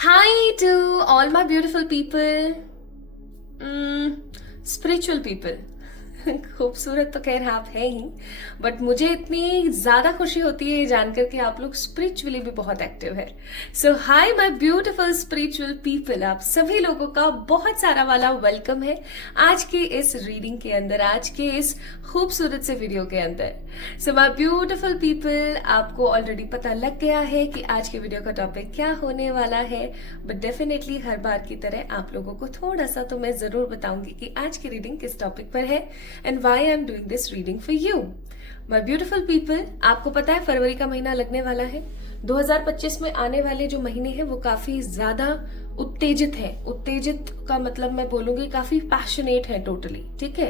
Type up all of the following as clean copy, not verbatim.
Hi to all my beautiful people, spiritual people. खूबसूरत तो खैर आप है ही, बट मुझे इतनी ज़्यादा खुशी होती है ये जानकर कि आप लोग स्पिरिचुअली भी बहुत एक्टिव है। So hi my beautiful spiritual people, आप सभी लोगों का बहुत सारा वाला वेलकम है आज के इस रीडिंग के अंदर, आज के इस खूबसूरत से वीडियो के अंदर। सो माय ब्यूटीफुल पीपल, आपको ऑलरेडी पता लग गया है कि आज के वीडियो का टॉपिक क्या होने वाला है, बट डेफिनेटली हर बार की तरह आप लोगों को थोड़ा सा तो मैं जरूर बताऊंगी कि आज की रीडिंग किस टॉपिक पर है and why I am doing this reading for you. My beautiful people, आपको पता है फरवरी का महीना लगने वाला है। 2025 में आने वाले जो महीने हैं वो काफी ज्यादा उत्तेजित है। उत्तेजित का मतलब मैं बोलूंगी काफी पैशनेट है टोटली, ठीक है।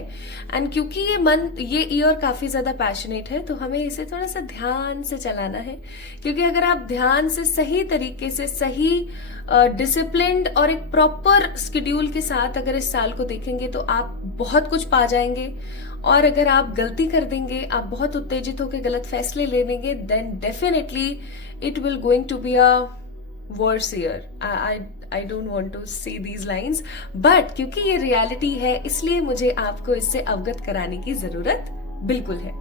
एंड क्योंकि ये ईयर काफी ज्यादा पैशनेट है तो हमें इसे थोड़ा सा ध्यान से चलाना है, क्योंकि अगर आप ध्यान से सही तरीके से सही डिसिप्लिन्ड और एक प्रॉपर स्केड्यूल के साथ अगर इस साल को देखेंगे तो आप बहुत कुछ पा जाएंगे। और अगर आप गलती कर देंगे, आप बहुत उत्तेजित होकर गलत फैसले ले लेंगे, then definitely it will going to be a worse year. I don't want to say these lines, but क्योंकि ये रियलिटी है इसलिए मुझे आपको इससे अवगत कराने की जरूरत बिल्कुल है।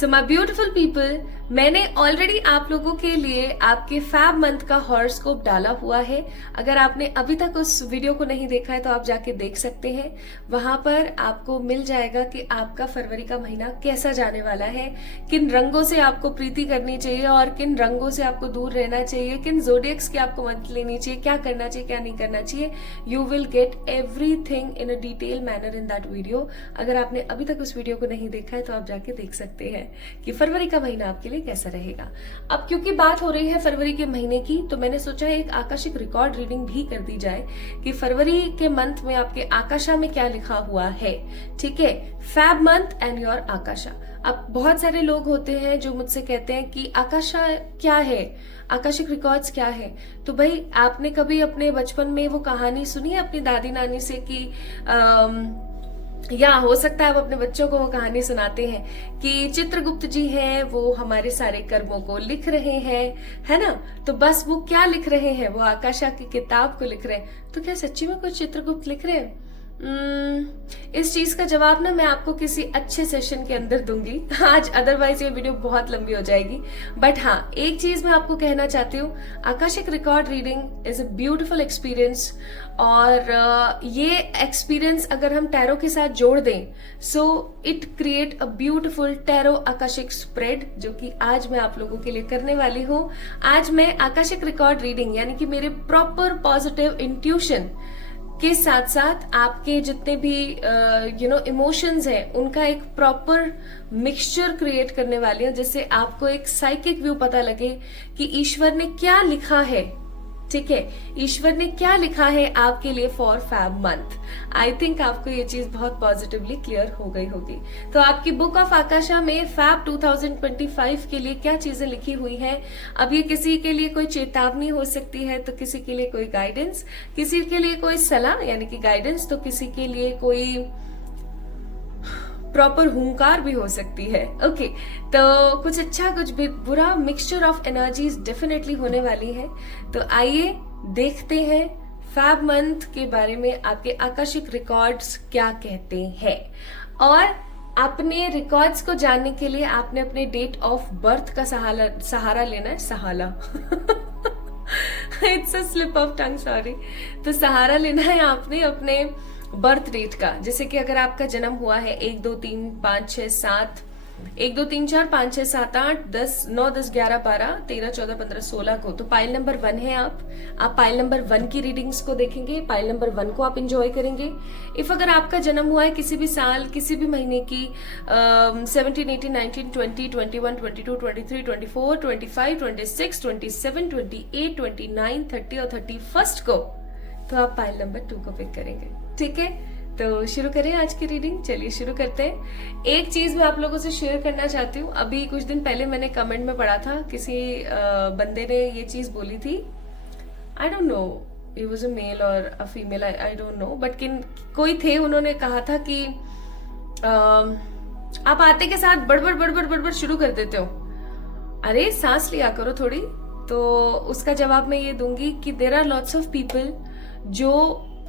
सो माय ब्यूटीफुल पीपल, मैंने ऑलरेडी आप लोगों के लिए आपके फैब मंथ का हॉरोस्कोप डाला हुआ है। अगर आपने अभी तक उस वीडियो को नहीं देखा है तो आप जाके देख सकते हैं। वहां पर आपको मिल जाएगा कि आपका फरवरी का महीना कैसा जाने वाला है, किन रंगों से आपको प्रीति करनी चाहिए और किन रंगों से आपको दूर रहना चाहिए, किन ज़ोडिएक्स की आपको मदद लेनी चाहिए, क्या करना चाहिए क्या नहीं करना चाहिए। You will get everything in a detail manner in that video. अगर आपने अभी तक उस वीडियो को नहीं देखा है तो आप जाके देख सकते हैं कि फरवरी का महीना आपके लिए कैसा रहेगा। अब क्योंकि बात हो रही है फरवरी के महीने की, तो मैंने सोचा है एक आकाशिक रिकॉर्ड रीडिंग भी कर दी जाए कि फरवरी के मंथ में आपके आकाशा में क्या लिखा हुआ है, ठीक है। Fab month and your Akasha. अब बहुत सारे लोग होते हैं जो मुझसे कहते हैं कि आकाशा क्या है, आकाशिक रिकॉर्ड्स क्या है। तो भाई आपने कभी अपने बचपन में वो कहानी सुनी है अपनी दादी नानी से कि या हो सकता है आप अपने बच्चों को वो कहानी सुनाते हैं कि चित्रगुप्त जी हैं, वो हमारे सारे कर्मों को लिख रहे हैं, है ना। तो बस वो क्या लिख रहे हैं, वो आकाशा की किताब को लिख रहे हैं। तो क्या सच्ची में कुछ चित्रगुप्त लिख रहे हैं? इस चीज का जवाब ना मैं आपको किसी अच्छे सेशन के अंदर दूंगी आज, अदरवाइज ये वीडियो बहुत लंबी हो जाएगी। बट हाँ, एक चीज मैं आपको कहना चाहती हूँ, Akashic record reading is a beautiful experience. और ये एक्सपीरियंस अगर हम टैरो के साथ जोड़ दें, so it create a beautiful tarot Akashic spread, जो कि आज मैं आप लोगों के लिए करने वाली हूँ। आज मैं आकाशिक रिकॉर्ड रीडिंग यानी कि मेरे प्रॉपर पॉजिटिव इंट्यूशन के साथ साथ आपके जितने भी इमोशंस हैं उनका एक प्रॉपर मिक्सचर क्रिएट करने वाली हूँ, जिससे आपको एक साइकिक व्यू पता लगे कि ईश्वर ने क्या लिखा है, ठीक है। ईश्वर ने क्या लिखा है आपके लिए for fab month. I think आपको ये चीज बहुत पॉजिटिवली क्लियर हो गई होगी। तो आपकी बुक ऑफ आकाशा में फैब 2025 के लिए क्या चीजें लिखी हुई हैं, अब ये किसी के लिए कोई चेतावनी हो सकती है, तो किसी के लिए कोई गाइडेंस, किसी के लिए कोई सलाह यानी कि गाइडेंस, तो किसी के लिए कोई प्रॉपर हुंकार भी हो सकती है। ओके, तो कुछ अच्छा कुछ भी बुरा मिक्सचर ऑफ एनर्जीज डेफिनेटली होने वाली है। तो आइए देखते हैं फैब मंथ के बारे में आपके आकाशिक रिकॉर्ड्स क्या कहते हैं। और अपने रिकॉर्ड्स को जानने के लिए आपने अपने डेट ऑफ बर्थ का सहारा लेना है। सहाला it's a slip of tongue, sorry. तो सहारा लेना है आपने अपने बर्थ डेट का। जैसे कि अगर आपका जन्म हुआ है 1 2 3 5 6 7 1 2 3 4 5 6 7 8 10 9 10 11 12 13 14 15 16 को, तो पाइल नंबर 1 है। आप पाइल नंबर 1 की रीडिंग्स को देखेंगे, पाइल नंबर 1 को आप इंजॉय करेंगे। इफ अगर आपका जन्म हुआ है किसी भी साल किसी भी महीने की 17 18 19 20 21 22 23 24 25 26 27 28 29 30 और 31 को, तो आप पाइल नंबर 2 को पिक करेंगे, ठीक है। तो शुरू करें आज की रीडिंग, चलिए शुरू करते हैं। एक चीज मैं आप लोगों से शेयर करना चाहती हूँ। अभी कुछ दिन पहले मैंने कमेंट में पढ़ा था, किसी बंदे ने ये चीज बोली थी, I don't know it was a male और a female, I don't know, but कोई थे, उन्होंने कहा था कि आप आते के साथ बड़बड़ बड़बड़ बड़बड़ शुरू कर देते हो। अरे सांस लिया करो थोड़ी, तो उसका जवाब मैं ये दूंगी कि there are lots of people जो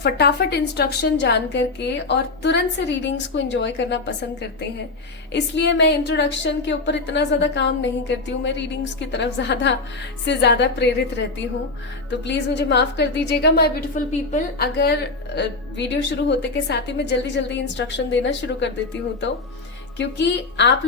फटाफट इंस्ट्रक्शन जान करके और तुरंत से रीडिंग्स को एंजॉय करना पसंद करते हैं। इसलिए मैं इंट्रोडक्शन के ऊपर इतना ज़्यादा काम नहीं करती हूँ, मैं रीडिंग्स की तरफ ज़्यादा से ज़्यादा प्रेरित रहती हूँ। तो प्लीज़ मुझे माफ़ कर दीजिएगा माय ब्यूटीफुल पीपल, अगर वीडियो शुरू होते के साथ ही मैं जल्दी जल्दी इंस्ट्रक्शन देना शुरू कर देती हूँ, तो क्योंकि आप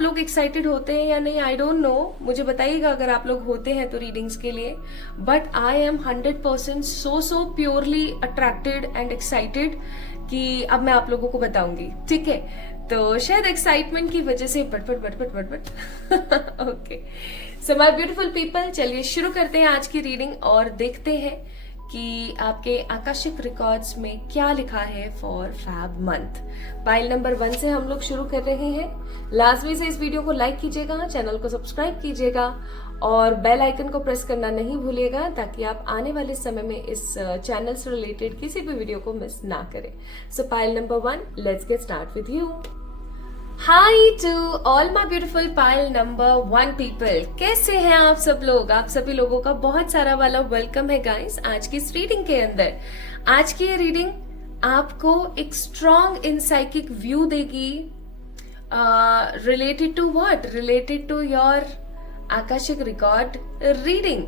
लोग एक्साइटेड होते हैं या नहीं आई डोंट नो, मुझे बताइएगा अगर आप लोग होते हैं तो रीडिंग्स के लिए। But I am 100% so purely attracted and excited कि अब मैं आप लोगों को बताऊंगी, ठीक है। तो शायद एक्साइटमेंट की वजह से but okay, so my beautiful people, चलिए शुरू करते हैं आज की रीडिंग और देखते हैं कि आपके आकाशिक रिकॉर्ड्स में क्या लिखा है for fab month. Pile number 1 से हम लोग शुरू कर रहे हैं। लाजमी से इस वीडियो को लाइक कीजिएगा, चैनल को सब्सक्राइब कीजिएगा और बेल आइकन को प्रेस करना नहीं भूलिएगा ताकि आप आने वाले समय में इस चैनल से रिलेटेड किसी भी वीडियो को मिस ना करें। So pile number 1, let's get start with you. Hi to all my beautiful pile number 1 people, कैसे हैं आप सब लोग? आप सभी लोगों का बहुत सारा वाला वेलकम है गाइस आज की इस रीडिंग के अंदर। आज की ये रीडिंग आपको एक स्ट्रॉन्ग इनसाइकिक व्यू देगी related to what? Related to your Akashic record reading.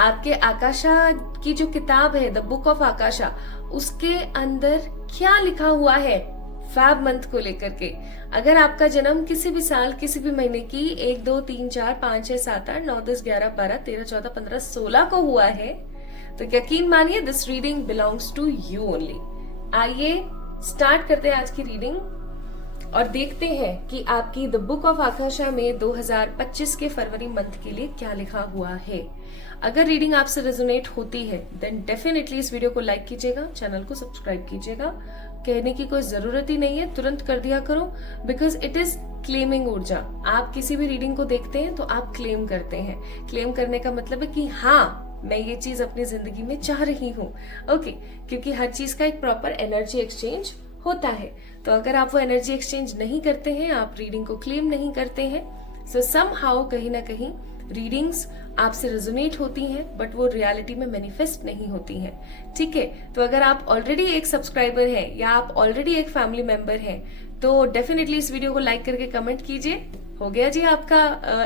आपके आकाशा की जो किताब है द बुक ऑफ आकाशा, उसके अंदर क्या लिखा हुआ है फैब मंथ को लेकर के। अगर आपका जन्म किसी भी साल किसी भी महीने की 1, 2, 3, 4, 5, 6, 7, 8, 9, 10, 11, 12, 13, 14, 15, 16 को हुआ है तो यकीन मानिए this reading belongs to you only. आइए स्टार्ट करते हैं आज की रीडिंग और देखते हैं कि आपकी द बुक ऑफ आकाशा में 2025 के फरवरी मंथ के लिए क्या लिखा हुआ है। अगर रीडिंग आपसे रेजोनेट होती है देन डेफिनेटली इस वीडियो को लाइक कीजिएगा, चैनल को सब्सक्राइब कीजिएगा। कहने की कोई जरूरत ही नहीं है, तुरंत कर दिया करो बिकॉज इट इज क्लेमिंग ऊर्जा। आप किसी भी रीडिंग को देखते हैं तो आप क्लेम करते हैं। क्लेम करने का मतलब है कि हाँ मैं ये चीज अपनी जिंदगी में चाह रही हूँ, ओके, क्योंकि हर चीज का एक प्रॉपर एनर्जी एक्सचेंज होता है। तो अगर आप वो एनर्जी एक्सचेंज नहीं करते हैं, आप रीडिंग को क्लेम नहीं करते हैं, सो समहाउ कहीं ना कहीं रीडिंग्स आपसे रेजोनेट होती हैं बट वो रियलिटी में मैनिफेस्ट नहीं होती हैं, ठीक है। तो अगर आप ऑलरेडी एक सब्सक्राइबर हैं या आप ऑलरेडी एक फैमिली मेंबर हैं तो डेफिनेटली इस वीडियो को लाइक करके कमेंट कीजिए, हो गया जी आपका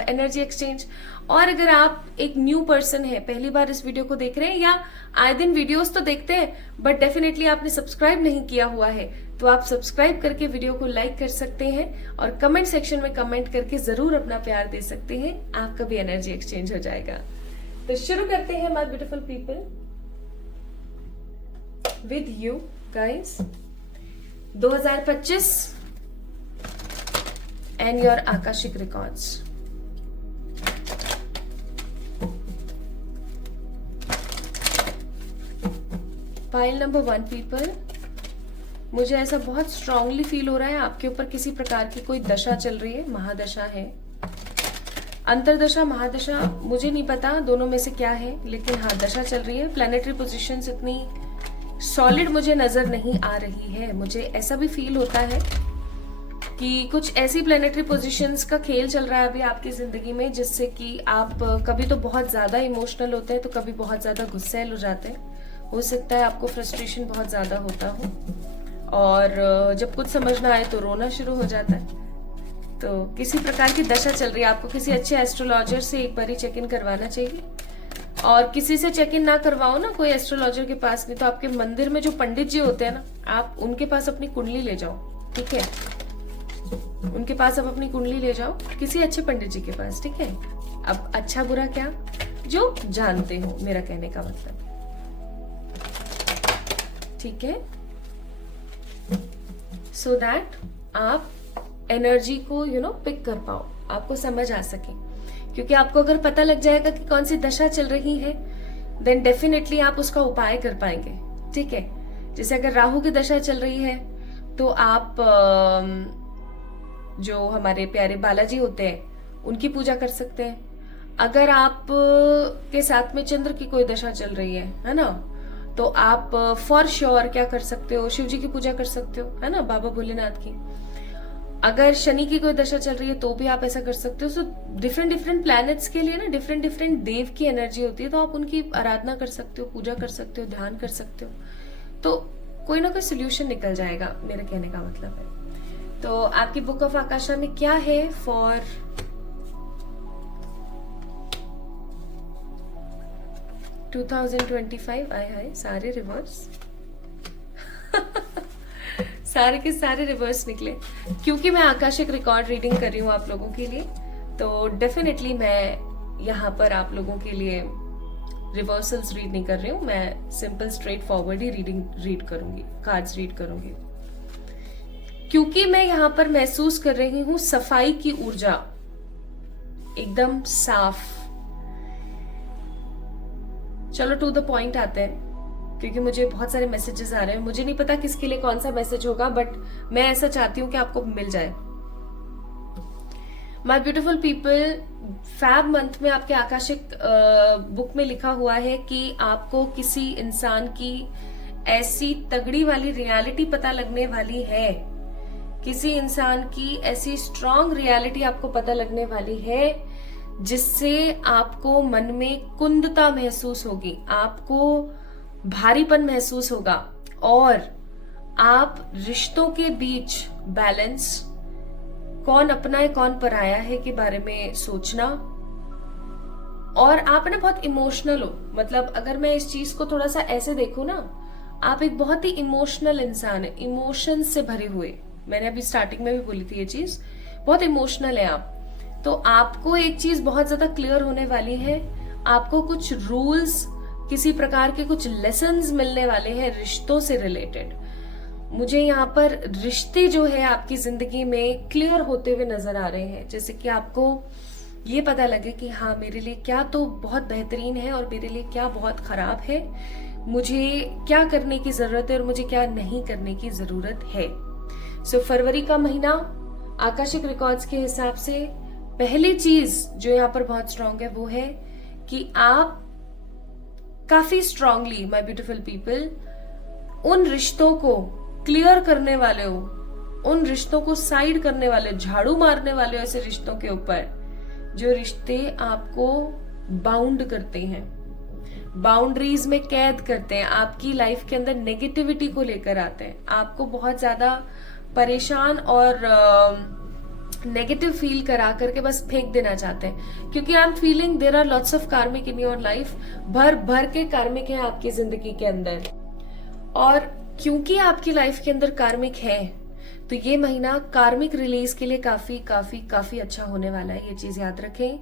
एनर्जी एक्सचेंज। और अगर आप एक न्यू पर्सन है, पहली बार इस वीडियो को देख रहे हैं या आए दिन वीडियोस तो देखते हैं बट डेफिनेटली आपने सब्सक्राइब नहीं किया हुआ है, तो आप सब्सक्राइब करके वीडियो को लाइक कर सकते हैं और कमेंट सेक्शन में कमेंट करके जरूर अपना प्यार दे सकते हैं, आपका भी एनर्जी एक्सचेंज हो जाएगा। तो शुरू करते हैं my beautiful people with you guys. 2025 and your Akashic records. Pile number 1 people, मुझे ऐसा बहुत स्ट्रांगली फील हो रहा है आपके ऊपर किसी प्रकार की कोई दशा चल रही है, महादशा है, अंतरदशा, महादशा, मुझे नहीं पता दोनों में से क्या है, लेकिन हाँ दशा चल रही है। प्लैनेटरी पोजीशंस इतनी सॉलिड मुझे नजर नहीं आ रही है। मुझे ऐसा भी फील होता है कि कुछ ऐसी प्लैनेटरी पोजीशंस का खेल चल रहा है अभी आपकी जिंदगी में जिससे कि आप कभी तो बहुत ज्यादा इमोशनल होते हैं तो कभी बहुत ज्यादा गुस्सैल हो जाते हैं। हो सकता है आपको फ्रस्ट्रेशन बहुत ज्यादा होता हो और जब कुछ समझ ना आए तो रोना शुरू हो जाता है। तो किसी प्रकार की दशा चल रही है, आपको किसी अच्छे एस्ट्रोलॉजर से एक बार चेक इन करवाना चाहिए। और किसी से चेक इन ना करवाओ ना, कोई एस्ट्रोलॉजर के पास नहीं तो आपके मंदिर में जो पंडित जी होते हैं ना, आप उनके पास अपनी कुंडली ले जाओ, ठीक है। उनके पास आप अपनी कुंडली ले जाओ, किसी अच्छे पंडित जी के पास, ठीक है। अब अच्छा बुरा क्या, जो जानते हो, मेरा कहने का मतलब, ठीक है। सो दैट आप एनर्जी को पिक कर पाओ, आपको समझ आ सके। क्योंकि आपको अगर पता लग जाएगा कि कौन सी दशा चल रही है देन डेफिनेटली आप उसका उपाय कर पाएंगे, ठीक है। जैसे अगर राहु की दशा चल रही है तो आप जो हमारे प्यारे बालाजी होते हैं उनकी पूजा कर सकते हैं। अगर आप के साथ में चंद्र की कोई दशा चल रही है ना, तो आप फॉर श्योर क्या कर सकते हो, शिव जी की पूजा कर सकते हो, है ना, बाबा भोलेनाथ की। अगर शनि की कोई दशा चल रही है तो भी आप ऐसा कर सकते हो। सो डिफरेंट डिफरेंट प्लैनेट्स के लिए ना डिफरेंट डिफरेंट देव की एनर्जी होती है, तो आप उनकी आराधना कर सकते हो, पूजा कर सकते हो, ध्यान कर सकते हो, तो कोई ना कोई सोल्यूशन निकल जाएगा, मेरे कहने का मतलब है। तो आपकी बुक ऑफ आकाशा में क्या है फॉर 2025? आए हाय, सारे रिवर्स सारे के सारे रिवर्स निकले, क्योंकि मैं आकाशिक रिकॉर्ड रीडिंग कर रही हूँ आप लोगों के लिए, तो डेफिनेटली मैं यहाँ पर आप लोगों के लिए रिवर्सल्स रीड नहीं कर रही हूँ, मैं सिंपल स्ट्रेट फॉरवर्ड ही रीड करूंगी, कार्ड्स रीड करूंगी, क्योंकि मैं यहाँ पर महसूस कर रही हूँ सफाई की ऊर्जा, एकदम साफ। चलो टू द पॉइंट आते हैं, क्योंकि मुझे बहुत सारे मैसेजेस आ रहे हैं, मुझे नहीं पता किसके लिए कौन सा मैसेज होगा, बट मैं ऐसा चाहती हूँ कि आपको मिल जाए। My beautiful people, fab month में आपके आकाशिक बुक में लिखा हुआ है कि आपको किसी इंसान की ऐसी तगड़ी वाली रियलिटी पता लगने वाली है, किसी इंसान की ऐसी स्ट्रॉन्ग रियलिटी आपको पता लगने वाली है जिससे आपको मन में कुंदता महसूस होगी, आपको भारीपन महसूस होगा, और आप रिश्तों के बीच बैलेंस, कौन अपना है कौन पराया है के बारे में सोचना, और आप ना बहुत इमोशनल हो, मतलब अगर मैं इस चीज को थोड़ा सा ऐसे देखूं ना, आप एक बहुत ही इमोशनल इंसान है, इमोशन से भरे हुए, मैंने अभी स्टार्टिंग में भी बोली थी ये चीज, बहुत इमोशनल है आप। तो आपको एक चीज बहुत ज्यादा क्लियर होने वाली है, आपको कुछ रूल्स, किसी प्रकार के कुछ लेसन्स मिलने वाले हैं रिश्तों से रिलेटेड। मुझे यहाँ पर रिश्ते जो है आपकी जिंदगी में क्लियर होते हुए नजर आ रहे हैं, जैसे कि आपको ये पता लगे कि हाँ मेरे लिए क्या तो बहुत बेहतरीन है और मेरे लिए क्या बहुत खराब है, मुझे क्या करने की जरूरत है और मुझे क्या नहीं करने की जरूरत है। सो फरवरी का महीना आकाशिक रिकॉर्ड्स के हिसाब से पहली चीज जो यहाँ पर बहुत स्ट्रांग है वो है कि आप काफी स्ट्रांगली, माय ब्यूटीफुल पीपल, उन रिश्तों को क्लियर करने वाले हो, उन रिश्तों को साइड करने वाले, झाड़ू मारने वाले हो ऐसे रिश्तों के ऊपर जो रिश्ते आपको बाउंड करते हैं, बाउंड्रीज में कैद करते हैं, आपकी लाइफ के अंदर नेगेटिविटी को लेकर आते हैं, आपको बहुत ज्यादा परेशान और नेगेटिव फील करा करके बस फेंक देना चाहते हैं, क्योंकि I am feeling there are lots of karmic in your life, भर भर के कार्मिक है आपकी जिंदगी के अंदर, और क्योंकि आपकी लाइफ के अंदर कार्मिक है तो ये महीना कार्मिक रिलीज के लिए काफी काफी काफी अच्छा होने वाला है, ये चीज याद रखें।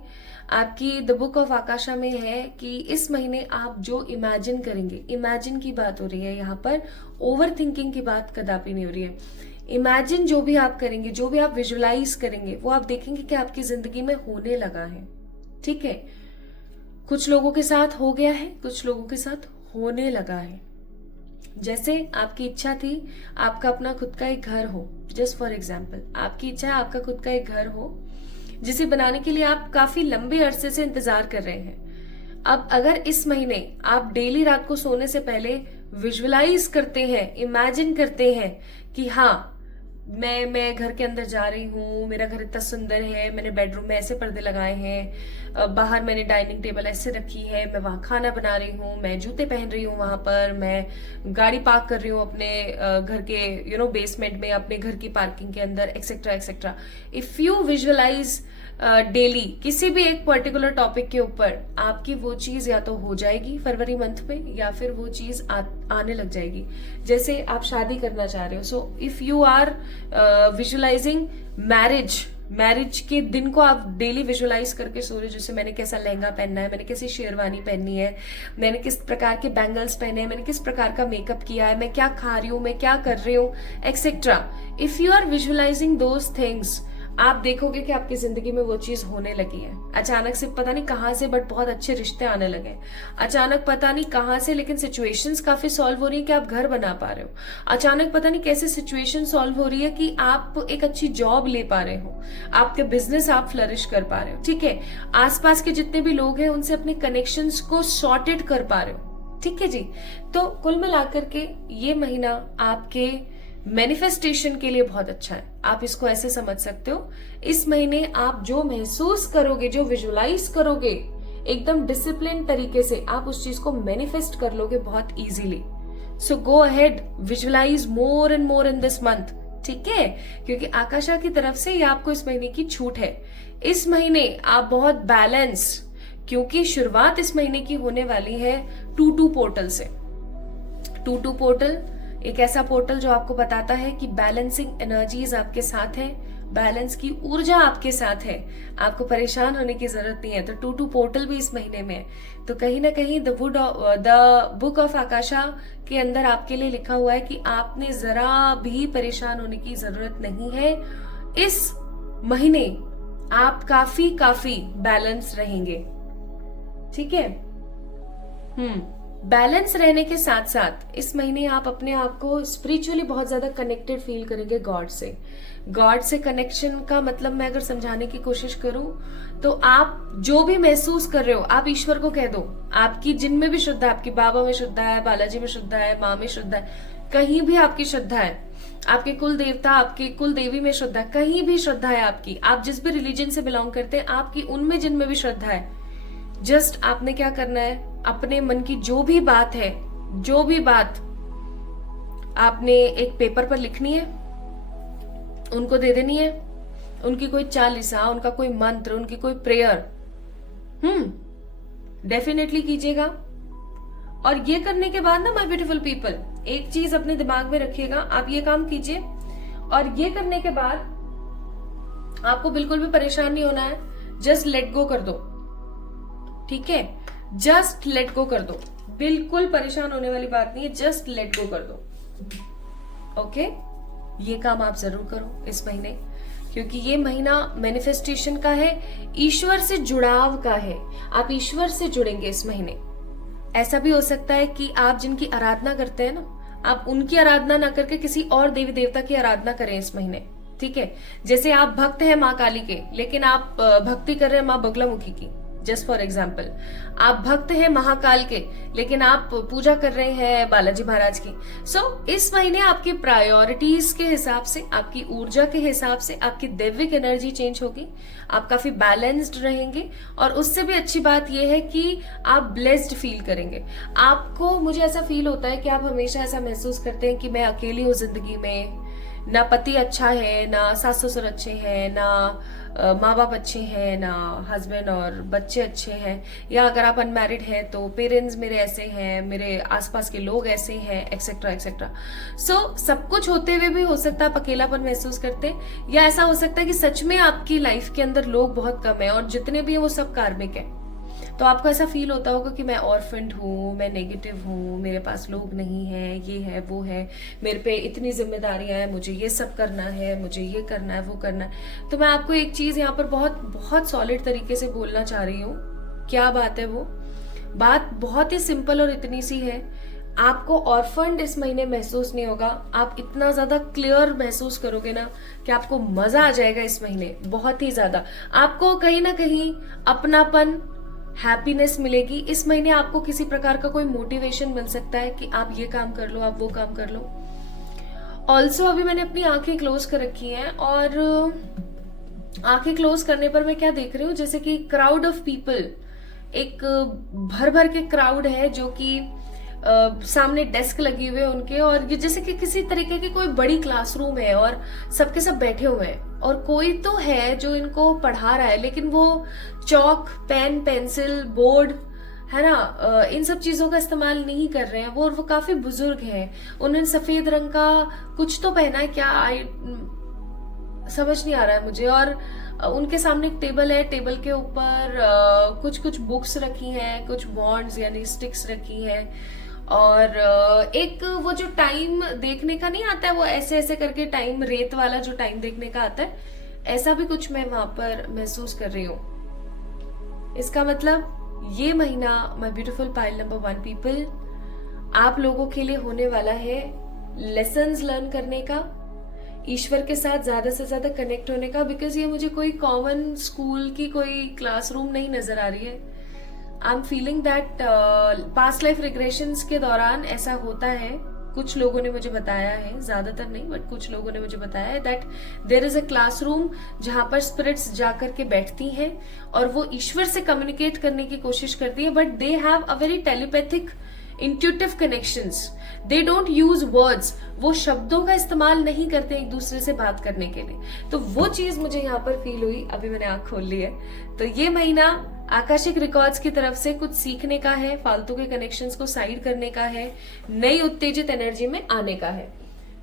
आपकी द बुक ऑफ आकाशा में है कि इस महीने आप जो इमेजिन करेंगे, इमेजिन की बात हो रही है यहाँ पर, ओवर थिंकिंग की बात कदापि नहीं हो रही है। इमेजिन जो भी आप करेंगे, जो भी आप विजुलाइज करेंगे, वो आप देखेंगे कि आपकी जिंदगी में होने लगा है। ठीक है, कुछ लोगों के साथ हो गया है, कुछ लोगों के साथ होने लगा है। जैसे आपकी इच्छा थी आपका अपना खुद का एक घर हो, जस्ट फॉर एग्जाम्पल आपकी इच्छा है आपका खुद का एक घर हो, जिसे बनाने के लिए आप काफी लंबे अरसे से इंतजार कर रहे हैं। अब अगर इस महीने आप डेली रात को सोने से पहले विजुअलाइज करते हैं, इमेजिन करते हैं कि हाँ मैं घर के अंदर जा रही हूँ, मेरा घर इतना सुंदर है, मैंने बेडरूम में ऐसे पर्दे लगाए हैं, बाहर मैंने डाइनिंग टेबल ऐसे रखी है, मैं वहां खाना बना रही हूँ, मैं जूते पहन रही हूँ वहां पर, मैं गाड़ी पार्क कर रही हूँ अपने घर के बेसमेंट में, अपने घर की पार्किंग के अंदर, etcetera etcetera. If you visualize daily किसी भी एक पर्टिकुलर टॉपिक के ऊपर, आपकी वो चीज या तो हो जाएगी फरवरी मंथ में, या फिर वो चीज आने लग जाएगी। जैसे आप शादी करना चाह रहे हो, so if you are visualizing marriage के दिन को आप डेली विजुअलाइज करके सो रहे हो, जैसे मैंने कैसा लहंगा पहनना है, मैंने कैसी शेरवानी पहननी है, मैंने किस प्रकार के बैंगल्स पहने हैं, मैंने किस प्रकार का मेकअप किया है, मैं क्या खा रही हूँ, मैं क्या कर रही हूँ, etcetera. If you are visualizing those things, आप देखोगे कि आपकी जिंदगी में वो चीज होने लगी है। अचानक से पता नहीं कहां से, बट बहुत अच्छे रिश्ते आने लगे। अचानक पता नहीं कहां से, लेकिन सिचुएशंस काफी सॉल्व हो रही है कि आप घर बना पा रहे हो। अचानक पता नहीं कैसे सिचुएशन सॉल्व हो रही है कि आप एक अच्छी जॉब ले पा रहे हो, आपके बिजनेस आप फ्लरिश कर पा रहे हो। ठीक है, आसपास के जितने भी लोग हैं उनसे अपने कनेक्शंस को सॉर्टेड कर पा रहे हो। ठीक है जी, तो कुल मिलाकर के ये महीना आपके मैनिफेस्टेशन के लिए बहुत अच्छा है। आप इसको ऐसे समझ सकते हो, इस महीने आप जो महसूस करोगे, जो विजुलाइज करोगे, एकदम डिसिप्लिन तरीके से आप उस चीज को मैनिफेस्ट कर लोगे बहुत easily. So go ahead, visualize more and more in this month, ठीक है? क्योंकि आकाशा की तरफ से ये आपको इस महीने की छूट है। इस महीने आप बहुत बैलेंस, क्योंकि शुरुआत इस महीने की होने वाली है 2-2 पोर्टल से। 2-2 पोर्टल एक ऐसा पोर्टल जो आपको बताता है कि बैलेंसिंग एनर्जीज आपके साथ है, बैलेंस की ऊर्जा आपके साथ है, आपको परेशान होने की जरूरत नहीं है। तो 2-2 पोर्टल भी इस महीने में है। तो कहीं ना कहीं द बुक ऑफ आकाशा के अंदर आपके लिए लिखा हुआ है कि आपने जरा भी परेशान होने की जरूरत नहीं है। इस महीने आप काफी बैलेंस रहेंगे, ठीक है? बैलेंस रहने के साथ साथ इस महीने आप अपने आप को स्पिरिचुअली बहुत ज्यादा कनेक्टेड फील करेंगे गॉड से। गॉड से कनेक्शन का मतलब मैं अगर समझाने की कोशिश करूं तो आप जो भी महसूस कर रहे हो आप ईश्वर को कह दो। आपकी जिनमें भी श्रद्धा है, आपकी बाबा में श्रद्धा है, बालाजी में श्रद्धा है, माँ में श्रद्धा है, कहीं भी आपकी श्रद्धा है, आपके कुल देवता, आपके कुल देवी में श्रद्धा, कहीं भी श्रद्धा है आपकी, आप जिस भी रिलीजन से बिलोंग करते हैं, आपकी उनमें जिनमें भी श्रद्धा है, जस्ट आपने क्या करना है, अपने मन की जो भी बात है, जो भी बात आपने एक पेपर पर लिखनी है, उनको दे देनी है। उनकी कोई चालीसा, उनका कोई मंत्र, उनकी कोई प्रेयर डेफिनेटली कीजिएगा। और ये करने के बाद ना माय ब्यूटीफुल पीपल, एक चीज अपने दिमाग में रखिएगा, आप ये काम कीजिए और ये करने के बाद आपको बिल्कुल भी परेशान नहीं होना है। जस्ट लेट गो कर दो, ठीक है? जस्ट लेट गो कर दो, बिल्कुल परेशान होने वाली बात नहीं है, जस्ट लेट गो कर दो। ओके, ये काम आप जरूर करो इस महीने, क्योंकि ये महीना मैनिफेस्टेशन का है, ईश्वर से जुड़ाव का है। आप ईश्वर से जुड़ेंगे इस महीने। ऐसा भी हो सकता है कि आप जिनकी आराधना करते हैं ना, आप उनकी आराधना ना करके किसी और देवी देवता की आराधना करें इस महीने, ठीक है? जैसे आप भक्त हैं माँ काली के, लेकिन आप भक्ति कर रहे हैं माँ बगलामुखी की, जस्ट फॉर एग्जाम्पल। आप भक्त हैं महाकाल के, लेकिन आप पूजा कर रहे हैं बालाजी महाराज की। सो इस महीने आपकी प्रायोरिटीज के हिसाब से, आपकी ऊर्जा के हिसाब से आपकी दैविक एनर्जी चेंज होगी। आप काफी बैलेंस्ड रहेंगे और उससे भी अच्छी बात यह है कि आप ब्लेस्ड फील करेंगे। आपको, मुझे ऐसा फील होता है कि आप हमेशा ऐसा महसूस करते हैं कि मैं अकेली हूँ जिंदगी में, ना पति अच्छा है, ना सास ससुर अच्छे हैं, ना माँ बाप अच्छे हैं, ना हस्बैंड और बच्चे अच्छे हैं, या अगर आप अनमैरिड हैं तो पेरेंट्स मेरे ऐसे हैं, मेरे आसपास के लोग ऐसे हैं, एक्सेट्रा एक्सेट्रा। सो सब कुछ होते हुए भी हो सकता है आप अकेलापन महसूस करते हैं, या ऐसा हो सकता है कि सच में आपकी लाइफ के अंदर लोग बहुत कम है और जितने भी हैं वो सब कार्मिक है। तो आपको ऐसा फील होता होगा कि मैं ऑर्फेंड हूँ, मैं नेगेटिव हूँ, मेरे पास लोग नहीं है, ये है वो है, मेरे पे इतनी जिम्मेदारियां हैं, मुझे ये सब करना है, मुझे ये करना है, वो करना है। तो मैं आपको एक चीज यहाँ पर बहुत बहुत सॉलिड तरीके से बोलना चाह रही हूँ। क्या बात है वो बात? बहुत ही सिंपल और इतनी सी है। आपको ऑर्फन्ड इस महीने महसूस नहीं होगा। आप इतना ज्यादा क्लियर महसूस करोगे ना कि आपको मजा आ जाएगा इस महीने, बहुत ही ज्यादा। आपको कहीं ना कहीं अपनापन, हैप्पीनेस मिलेगी इस महीने। आपको किसी प्रकार का कोई मोटिवेशन मिल सकता है कि आप ये काम कर लो, आप वो काम कर लो। ऑल्सो अभी मैंने अपनी आंखें क्लोज कर रखी हैं और आंखें क्लोज करने पर मैं क्या देख रही हूँ, जैसे कि क्राउड ऑफ पीपल, एक भर भर के क्राउड है जो कि सामने डेस्क लगी हुए हैं उनके, और ये जैसे कि किसी तरीके की कोई बड़ी क्लासरूम है और सबके सब बैठे हुए हैं और कोई तो है जो इनको पढ़ा रहा है, लेकिन वो चौक, पेन, पेंसिल, बोर्ड है ना, इन सब चीजों का इस्तेमाल नहीं कर रहे हैं। वो काफी बुजुर्ग हैं, उन्होंने सफेद रंग का कुछ तो पहना है, क्या समझ नहीं आ रहा है मुझे। और उनके सामने एक टेबल है, टेबल के ऊपर कुछ कुछ बुक्स रखी हैं, कुछ बॉन्ड्स यानी स्टिक्स रखी हैं, और एक वो जो टाइम देखने का नहीं आता है, वो ऐसे ऐसे करके टाइम, रेत वाला जो टाइम देखने का आता है, ऐसा भी कुछ मैं वहां पर महसूस कर रही हूँ। इसका मतलब ये महीना my beautiful pile number 1 people, आप लोगों के लिए होने वाला है लेसन्स लर्न करने का, ईश्वर के साथ ज्यादा से ज्यादा कनेक्ट होने का। बिकॉज ये मुझे कोई कॉमन स्कूल की कोई क्लासरूम नहीं नजर आ रही है। आई am feeling that past life regressions के दौरान ऐसा होता है कुछ लोगों ने मुझे बताया है, ज्यादातर नहीं बट कुछ लोगों ने मुझे बताया है that there is a classroom जहां पर स्पिरिट्स जाकर के बैठती हैं और वो ईश्वर से कम्युनिकेट करने की कोशिश करती है, but they have a very telepathic intuitive connections. They don't use words, वो शब्दों का इस्तेमाल नहीं करते एक दूसरे से बात करने के लिए। तो वो चीज मुझे यहाँ पर फील हुई, अभी मैंने आंख खोल ली है। तो ये महीना आकाशिक रिकॉर्ड्स की तरफ से कुछ सीखने का है, फालतू के कनेक्शंस को साइड करने का है, नई उत्तेजित एनर्जी में आने का है।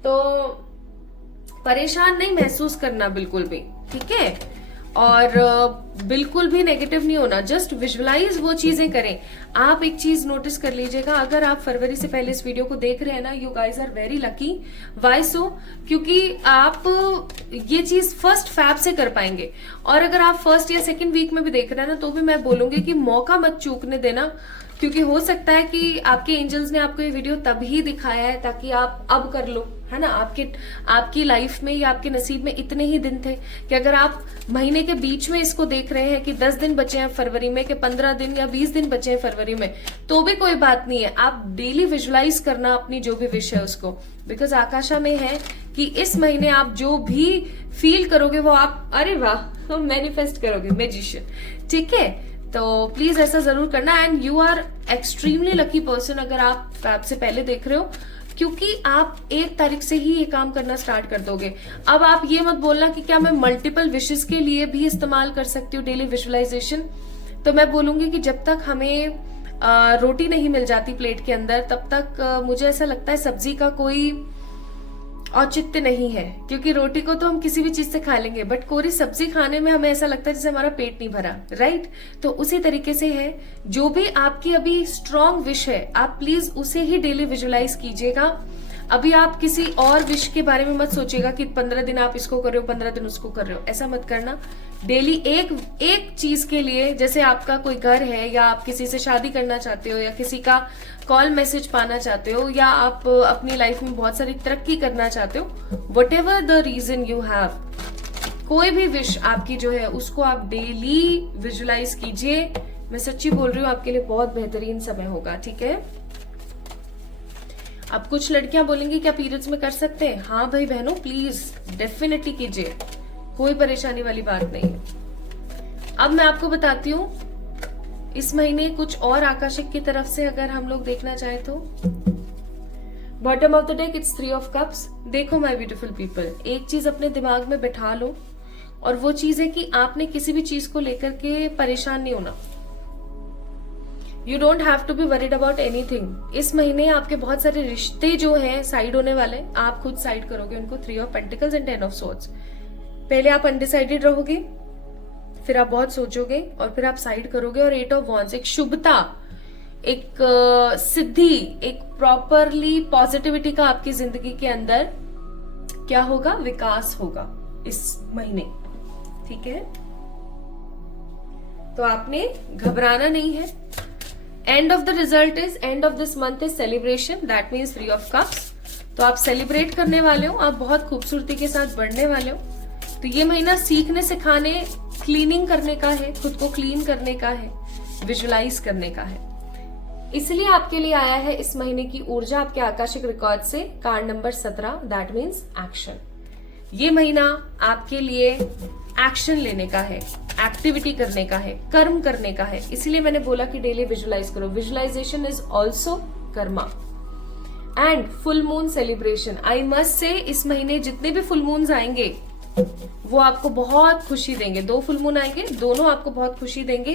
तो परेशान नहीं महसूस करना बिल्कुल भी, ठीक है, और बिल्कुल भी नेगेटिव नहीं होना, जस्ट विजुअलाइज वो चीजें करें। आप एक चीज नोटिस कर लीजिएगा, अगर आप फरवरी से पहले इस वीडियो को देख रहे हैं ना, you guys are very lucky. Why so? क्योंकि आप ये चीज फर्स्ट फैब से कर पाएंगे, और अगर आप फर्स्ट या सेकंड वीक में भी देख रहे हैं ना, तो भी मैं बोलूंगी कि मौका मत चूकने देना, क्योंकि हो सकता है कि आपके एंजल्स ने आपको ये वीडियो तभी दिखाया है ताकि आप अब कर लो, है ना। आपकी लाइफ में या आपके नसीब में इतने ही दिन थे कि अगर आप महीने के बीच में इसको देख रहे हैं कि 10 दिन बचे हैं फरवरी में, कि 15 दिन या 20 दिन बचे हैं फरवरी में, तो भी कोई बात नहीं है। आप डेली विजुअलाइज करना अपनी जो भी विश है उसको, बिकॉज आकाशा में है कि इस महीने आप जो भी फील करोगे वो आप, अरे वाह, मैनिफेस्ट करोगे, मैजिशियन, ठीक है। तो प्लीज ऐसा जरूर करना। And you are extremely lucky person अगर आप फैब से पहले देख रहे हो, क्योंकि आप 1 तारीख से ही ये काम करना स्टार्ट कर दोगे। अब आप ये मत बोलना कि क्या मैं मल्टीपल विशेस के लिए भी इस्तेमाल कर सकती हूँ डेली विजुअलाइजेशन। तो मैं बोलूंगी कि जब तक हमें रोटी नहीं मिल जाती प्लेट के अंदर, तब तक मुझे ऐसा लगता है सब्जी का कोई औचित्य नहीं है, क्योंकि रोटी को तो हम किसी भी चीज से खा लेंगे, बट कोरी सब्जी खाने में हमें ऐसा लगता है जैसे हमारा पेट नहीं भरा, राइट। तो उसी तरीके से है, जो भी आपकी अभी स्ट्रॉन्ग विश है, आप प्लीज उसे ही डेली विजुअलाइज कीजिएगा। अभी आप किसी और विश के बारे में मत सोचिएगा कि 15 दिन आप इसको कर रहे हो, 15 दिन उसको कर रहे हो, ऐसा मत करना। डेली एक चीज के लिए, जैसे आपका कोई घर है, या आप किसी से शादी करना चाहते हो, या किसी का कॉल मैसेज पाना चाहते हो, या आप अपनी लाइफ में बहुत सारी तरक्की करना चाहते हो, whatever the reason you have, कोई भी विश आपकी जो है उसको आप डेली विजुअलाइज कीजिए। मैं सच्ची बोल रही हूँ, आपके लिए बहुत बेहतरीन समय होगा, ठीक है। अब कुछ लड़कियां बोलेंगी क्या पीरियड्स में कर सकते हैं? हाँ भाई बहनों, प्लीज डेफिनेटली कीजिए, कोई परेशानी वाली बात नहीं है। अब मैं आपको बताती हूँ इस महीने कुछ और आकाशिक की तरफ से अगर हम लोग देखना चाहे तो। Bottom of the deck it's 3 of cups. देखो माय ब्यूटीफुल पीपल, एक चीज अपने दिमाग में बैठा लो, और वो चीज है कि आपने किसी भी चीज को लेकर के परेशान नहीं होना। You don't have to be worried about anything. इस महीने आपके बहुत सारे रिश्ते जो हैं साइड होने वाले, आप खुद साइड करोगे उनको। 3 of pentacles and 10 of swords. पहले आप अनडिसाइडेड रहोगे, फिर आप बहुत सोचोगे, और फिर आप साइड करोगे। और 8 ऑफ वॉन्ड्स, एक शुभता, एक सिद्धि, एक प्रॉपरली पॉजिटिविटी का आपकी जिंदगी के अंदर क्या होगा, विकास होगा इस महीने, ठीक है। तो आपने घबराना नहीं है। End of the result is, end of this month is celebration, that means 3 of cups. तो आप सेलिब्रेट करने वाले हो, आप बहुत खूबसूरती के साथ बढ़ने वाले हो। तो ये महीना सीखने, सिखाने, क्लीनिंग करने का है, खुद को क्लीन करने का है, विजुअलाइज करने का है। इसलिए आपके लिए आया है इस महीने की ऊर्जा आपके आकाशिक रिकॉर्ड से, card number 17, that means action. ये महीना आपके लिए एक्शन लेने का है, एक्टिविटी करने का है, कर्म करने का है। इसलिए मैंने बोला कि डेली विजुअलाइज करो। Visualisation is also karma. And full moon celebration, I must say इस महीने जितने भी फुल मून्स आएंगे वो आपको बहुत खुशी देंगे। 2 फुल मून आएंगे, दोनों आपको बहुत खुशी देंगे।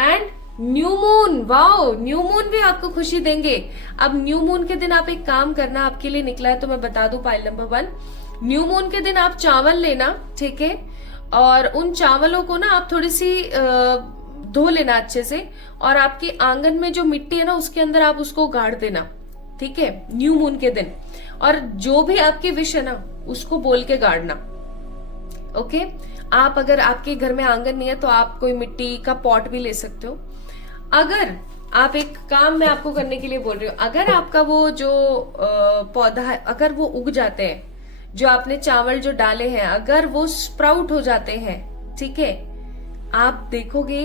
And new moon, wow, new moon भी आपको खुशी देंगे। अब न्यू मून के दिन आप एक काम करना, आपके लिए निकला है तो मैं बता दूं, पाइल नंबर 1, न्यू मून के दिन आप चावल लेना, ठीक है, और उन चावलों को ना आप थोड़ी सी धो लेना अच्छे से, और आपके आंगन में जो मिट्टी है ना उसके अंदर आप उसको गाड़ देना, ठीक है, न्यू मून के दिन। और जो भी आपकी विश है ना उसको बोल के गाड़ना, ओके। आप अगर आपके घर में आंगन नहीं है तो आप कोई मिट्टी का पॉट भी ले सकते हो। अगर आप एक काम मैं आपको करने के लिए बोल रही हूँ, अगर आपका वो जो पौधा है अगर वो उग जाते हैं, जो आपने चावल जो डाले हैं अगर वो स्प्राउट हो जाते हैं, ठीक है, आप देखोगे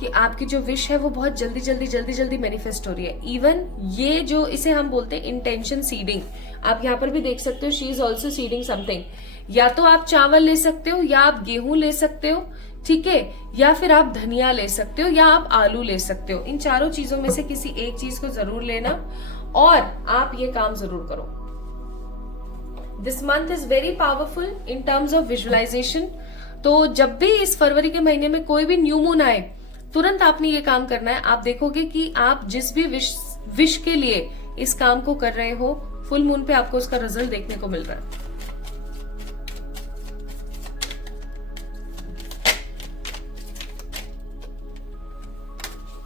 कि आपकी जो विश है वो बहुत जल्दी जल्दी जल्दी जल्दी मैनिफेस्ट हो रही है। इवन ये जो इसे हम बोलते हैं इंटेंशन सीडिंग, आप यहाँ पर भी देख सकते हो, she is also seeding something. या तो आप चावल ले सकते हो, या आप गेहूं ले सकते हो, ठीक है, या फिर आप धनिया ले सकते हो, या आप आलू ले सकते हो। इन चारों चीजों में से किसी एक चीज को जरूर लेना और आप ये काम जरूर करो। This month is very powerful in terms of visualisation. तो जब भी इस फरवरी के महीने में कोई भी न्यू मून आए, तुरंत आपने ये काम करना है। आप देखोगे कि आप जिस भी विश के लिए इस काम को कर रहे हो, फुल मून पे आपको उसका रिजल्ट देखने को मिल रहा है।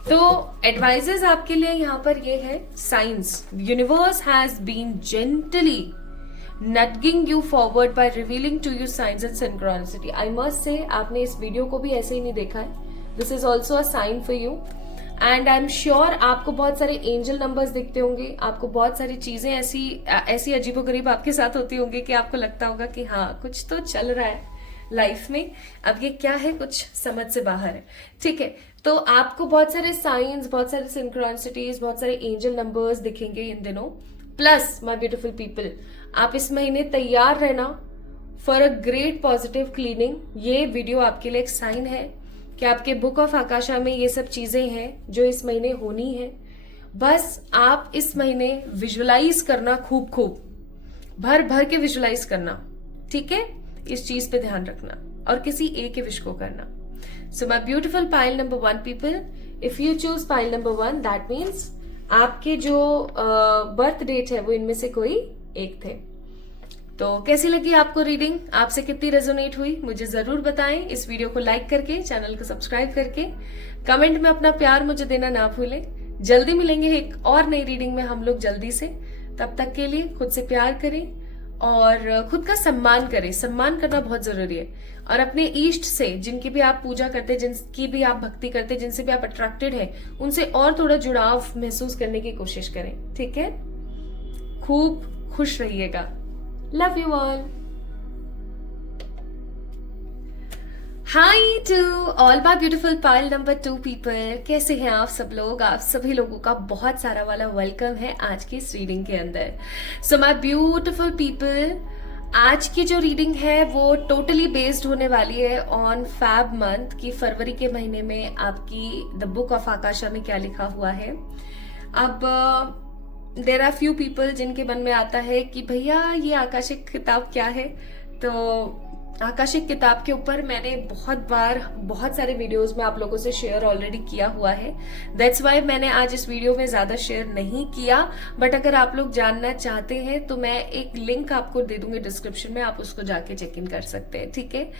तो एडवाइजेस आपके लिए यहाँ पर ये है, science, universe has been gently nudging you forward by revealing to you signs and synchronicity. I must say, आपने इस वीडियो को भी ऐसे ही नहीं देखा है। This is also a sign for you. And I'm sure आपको बहुत सारे एंजल नंबर्स दिखते होंगे, आपको बहुत सारी चीजें ऐसी अजीबोगरीब आपके साथ होती होंगी कि आपको लगता होगा कि हाँ, कुछ तो चल रहा है लाइफ में। अब ये क्या है, कुछ समझ से बाहर है, ठीक है। तो आपको बहुत सारे साइंस, बहुत सारे सिंक्रोनिसिटीज, बहुत सारे एंजल नंबर्स दिखेंगे इन दिनों। प्लस माय ब्यूटीफुल पीपल, आप इस महीने तैयार रहना for a great positive cleaning. ये वीडियो आपके लिए एक साइन है कि आपके बुक ऑफ आकाशा में ये सब चीजें हैं जो इस महीने होनी है। बस आप इस महीने विजुअलाइज करना, खूब खूब भर भर के विजुअलाइज करना, ठीक है। इस चीज पे ध्यान रखना और किसी एक विश को करना। सो my beautiful pile number 1 people, if you choose pile number 1, that means आपके जो बर्थ डेट है वो इनमें से कोई एक थे। तो कैसी लगी आपको रीडिंग, आपसे कितनी रेजोनेट हुई, मुझे जरूर बताएं। इस वीडियो को लाइक करके, चैनल को सब्सक्राइब करके, कमेंट में अपना प्यार मुझे देना ना भूलें। जल्दी मिलेंगे एक और नई रीडिंग में हम लोग जल्दी से। तब तक के लिए खुद से प्यार करें और खुद का सम्मान करें। सम्मान करना बहुत जरूरी है। और अपने इष्ट से, जिनकी भी आप पूजा करते, जिनकी भी आप भक्ति करते, जिनसे भी आप अट्रैक्टेड हैं, उनसे और थोड़ा जुड़ाव महसूस करने की कोशिश करें, ठीक है। खूब खुश रहिएगा। Love you all. Hi to all my beautiful pile number 2 people, कैसे हैं आप सब लोग। आप सभी लोगों का बहुत सारा वाला वेलकम है आज की इस रीडिंग के अंदर। सो माय ब्यूटीफुल पीपल, आज की जो रीडिंग है वो टोटली बेस्ड होने वाली है ऑन फैब मंथ की, फरवरी के महीने में आपकी द बुक ऑफ आकाशा में क्या लिखा हुआ है। अब देर आर फ्यू पीपल जिनके मन में आता है कि भैया ये आकाशिक किताब क्या है। तो आकाशिक किताब के ऊपर मैंने बहुत बार बहुत सारे वीडियोस में आप लोगों से शेयर ऑलरेडी किया हुआ है। दैट्स वाई मैंने आज इस वीडियो में ज्यादा शेयर नहीं किया। बट अगर आप लोग जानना चाहते हैं तो मैं एक लिंक आपको दे दूंगी डिस्क्रिप्शन में, आप उसको जाके चेक इन कर सकते हैं, ठीक है।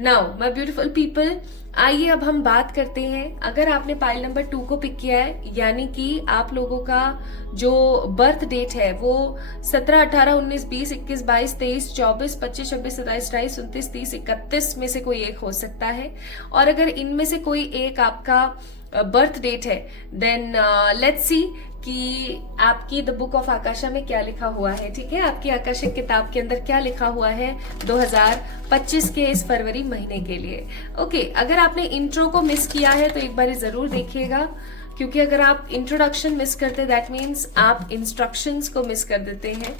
नाउ माय ब्यूटीफुल पीपल, आइए अब हम बात करते हैं। अगर आपने पाइल नंबर 2 को पिक किया है, यानी कि आप लोगों का जो बर्थ डेट है वो 17, 18, 19, 20, 21, 22, 23, 24, 25, 26, 27, 28, 29, 30, 31 में से कोई एक हो सकता है। और अगर इनमें से कोई एक आपका बर्थ डेट है, देन लेट्स सी कि आपकी द बुक ऑफ आकाशा में क्या लिखा हुआ है, ठीक है। आपकी आकाशिक किताब के अंदर क्या लिखा हुआ है 2025 के इस फरवरी महीने के लिए। ओके, अगर आपने इंट्रो को मिस किया है तो एक बार जरूर देखिएगा, क्योंकि अगर आप इंट्रोडक्शन मिस करते, दैट मीन्स आप इंस्ट्रक्शंस को मिस कर देते हैं,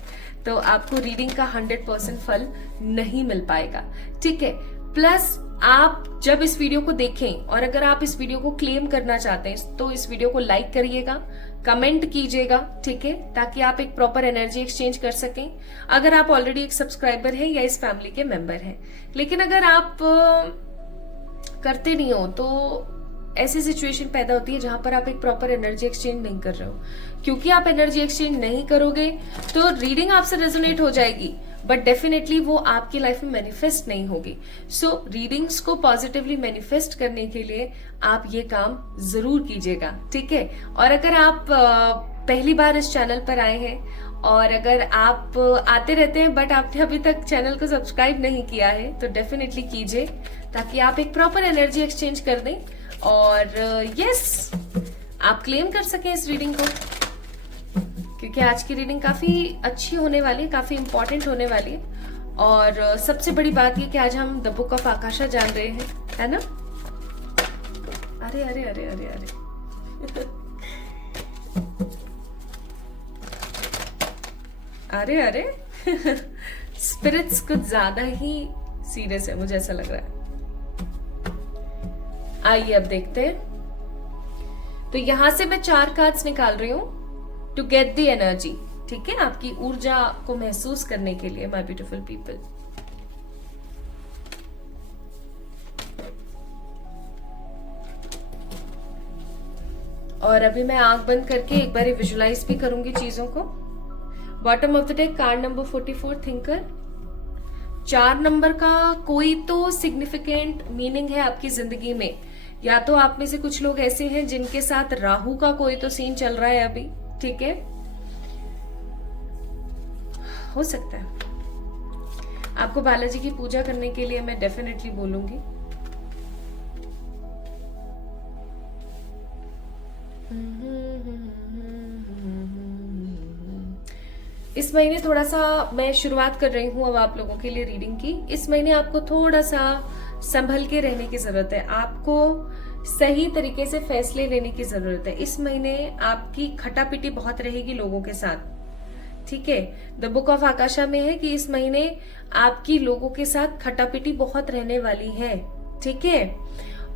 तो आपको रीडिंग का 100% फल नहीं मिल पाएगा, ठीक है। प्लस आप जब इस वीडियो को देखें और अगर आप इस वीडियो को क्लेम करना चाहते हैं तो इस वीडियो को लाइक करिएगा, कमेंट कीजिएगा, ठीक है, ताकि आप एक प्रॉपर एनर्जी एक्सचेंज कर सकें। अगर आप ऑलरेडी एक सब्सक्राइबर हैं या इस फैमिली के मेंबर हैं। लेकिन अगर आप करते नहीं हो तो ऐसी सिचुएशन पैदा होती है जहां पर आप एक प्रॉपर एनर्जी एक्सचेंज नहीं कर रहे हो। क्योंकि आप एनर्जी एक्सचेंज नहीं करोगे तो रीडिंग आपसे रेजोनेट हो जाएगी, बट डेफिनेटली वो आपकी लाइफ में मैनिफेस्ट नहीं होगी। सो रीडिंग्स को पॉजिटिवली मैनिफेस्ट करने के लिए आप ये काम जरूर कीजिएगा, ठीक है। और अगर आप पहली बार इस चैनल पर आए हैं और अगर आप आते रहते हैं बट आपने अभी तक चैनल को सब्सक्राइब नहीं किया है तो डेफिनेटली कीजिए, ताकि आप एक प्रॉपर एनर्जी एक्सचेंज कर दें और यस आप क्लेम कर सकें इस रीडिंग को, क्योंकि आज की रीडिंग काफी अच्छी होने वाली है, काफी इंपॉर्टेंट होने वाली है। और सबसे बड़ी बात ये कि आज हम द बुक ऑफ आकाशा जान रहे हैं, है ना। अरे अरे अरे अरे अरे अरे अरे स्पिरिट्स कुछ ज्यादा ही सीरियस है, मुझे ऐसा लग रहा है। आइए अब देखते हैं। तो यहां से मैं 4 कार्ड्स निकाल रही हूं टू गेट द एनर्जी, ठीक है, आपकी ऊर्जा को महसूस करने के लिए माय ब्यूटीफुल पीपल। और अभी मैं आंख बंद करके एक बार विजुलाइज भी करूंगी चीजों को। Bottom of the deck card number 44 thinker. 4 number का कोई तो सिग्निफिकेंट मीनिंग है आपकी जिंदगी में। या तो आप में से कुछ लोग ऐसे हैं जिनके साथ राहु का कोई तो सीन चल रहा है अभी, ठीक है, हो सकता है। आपको बालाजी की पूजा करने के लिए मैं डेफिनेटली बोलूंगी। इस महीने थोड़ा सा मैं शुरुआत कर रही हूं अब आप लोगों के लिए रीडिंग की। इस महीने आपको थोड़ा सा संभल के रहने की जरूरत है, आपको सही तरीके से फैसले लेने की जरूरत है। इस महीने आपकी खटापिटी बहुत रहेगी लोगों के साथ, ठीक है। द बुक ऑफ आकाशा में है कि इस महीने आपकी लोगों के साथ खटापिटी बहुत रहने वाली है, ठीक है।